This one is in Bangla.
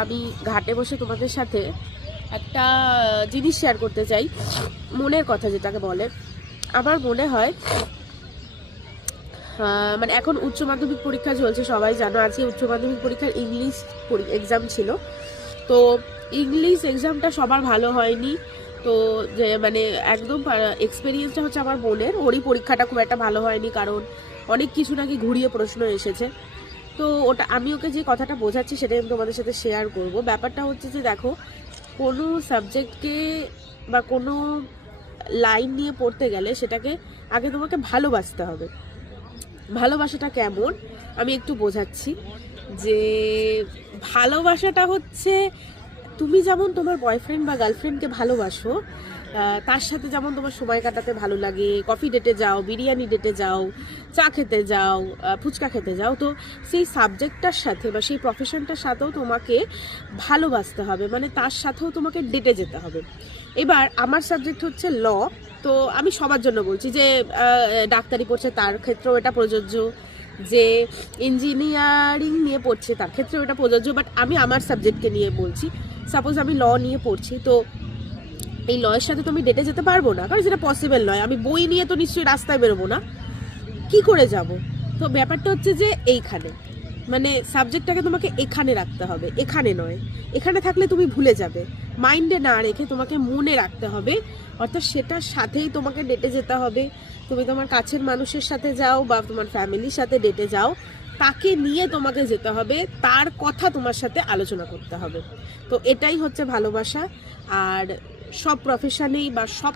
আমি ঘাটে বসে তোমাদের সাথে একটা জিনিস শেয়ার করতে চাই, মনের কথা যেটাকে বলে। আমার মনে হয় মানে এখন উচ্চ মাধ্যমিক পরীক্ষা চলছে, সবাই জানো আজকে উচ্চ মাধ্যমিক পরীক্ষার ইংলিশ এক্সাম ছিল। তো ইংলিশ এক্সামটা সবার ভালো হয়নি। তো যে মানে একদম এক্সপিরিয়েন্সটা হচ্ছে আমার বোনের, ওরই পরীক্ষাটা খুব একটা ভালো হয়নি, কারণ অনেক কিছু নাকি ঘুরিয়ে প্রশ্ন এসেছে। তো ওটা আমি ওকে যে কথাটা বোঝাচ্ছি সেটাই আমি তোমাদের সাথে শেয়ার করব। ব্যাপারটা হচ্ছে যে দেখো, কোনো সাবজেক্টকে বা কোনো লাইন নিয়ে পড়তে গেলে সেটাকে আগে তোমাকে ভালোবাসতে হবে। ভালোবাসাটা কেমন আমি একটু বোঝাচ্ছি। যে ভালোবাসাটা হচ্ছে, তুমি যেমন তোমার বয়ফ্রেন্ড বা গার্লফ্রেন্ডকে ভালোবাসো, তার সাথে যেমন তোমার সময় কাটাতে ভালো লাগে, কফি ডেটে যাও, বিরিয়ানি ডেটে যাও, চা খেতে যাও, ফুচকা খেতে যাও, তো সেই সাবজেক্টটার সাথে বা সেই প্রফেশনটার সাথেও তোমাকে ভালোবাসতে হবে, মানে তার সাথেও তোমাকে ডেটে যেতে হবে। এবার আমার সাবজেক্ট হচ্ছে ল। তো আমি সবার জন্য বলছি, যে ডাক্তারি পড়ছে তার ক্ষেত্রেও এটা প্রযোজ্য, যে ইঞ্জিনিয়ারিং নিয়ে পড়ছে তার ক্ষেত্রেও এটা প্রযোজ্য, বাট আমি আমার সাবজেক্টকে নিয়ে বলছি। সাপোজ আমি ল নিয়ে পড়ছি, তো এই লয়ের সাথে তো আমি ডেটে যেতে পারবো না, কারণ সেটা পসিবল নয়। আমি বই নিয়ে তো নিশ্চয়ই রাস্তায় বেরোবো না, কি করে যাব? তো ব্যাপারটা হচ্ছে যে এইখানে, মানে সাবজেক্টটাকে তোমাকে এখানে রাখতে হবে, এখানে নয়। এখানে থাকলে তুমি ভুলে যাবে, মাইন্ডে না রেখে তোমাকে মনে রাখতে হবে, অর্থাৎ সেটার সাথেই তোমাকে ডেটে যেতে হবে। তুমি তোমার কাছের মানুষের সাথে যাও বা তোমার ফ্যামিলির সাথে ডেটে যাও, তাকে নিয়ে তোমাকে যেতে হবে, তার কথা তোমার সাথে আলোচনা করতে হবে। তো এটাই হচ্ছে ভালোবাসা। আর সব প্রফেশনেই বা সব